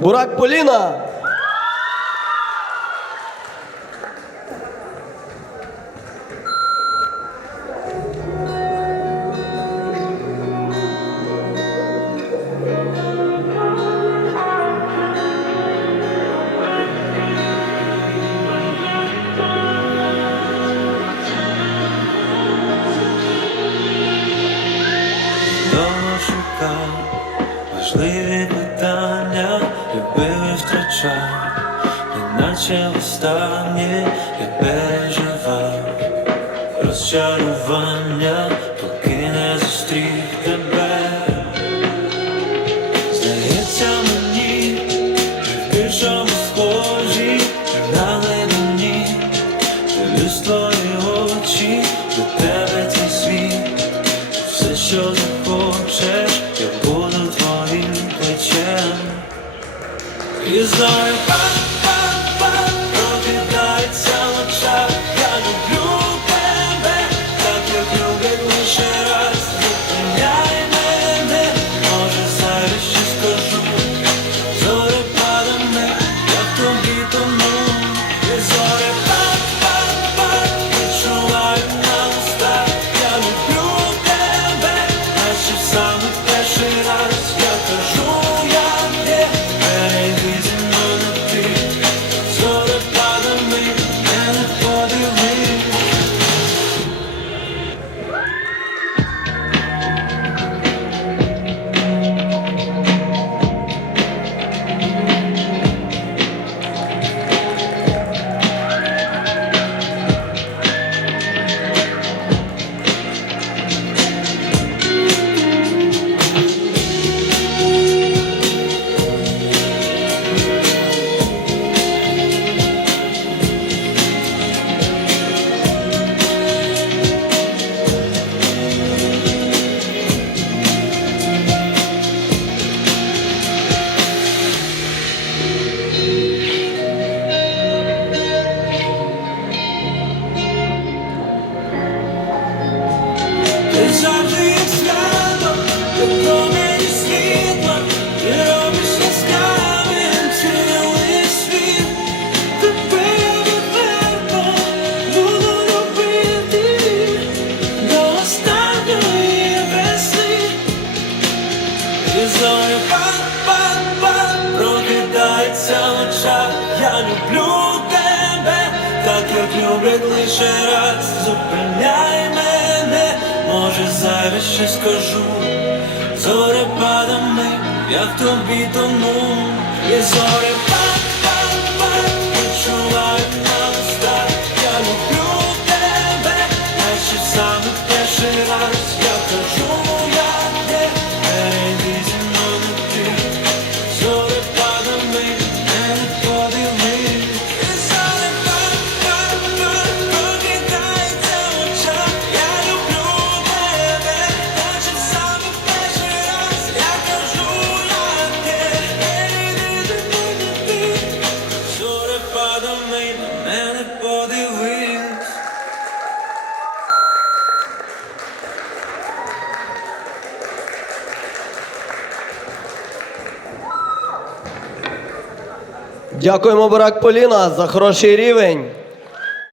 Бурак Поліна. Важливі питання, любив і втрачав, неначе востаннє я переживав розчарування, поки не зустрів тебе. Здається мені, ми в більшому схожі, на глибині, дивлюсь в твої до тебе цей світ. Все, що І знаю, прокидається в. Я люблю тебе, так як люблять лише раз. Зупиняй мене, може зараз ще скажу. Зорепадами, я в тобі тону. І зоря Дякуємо, Барак Поліна, за хороший рівень.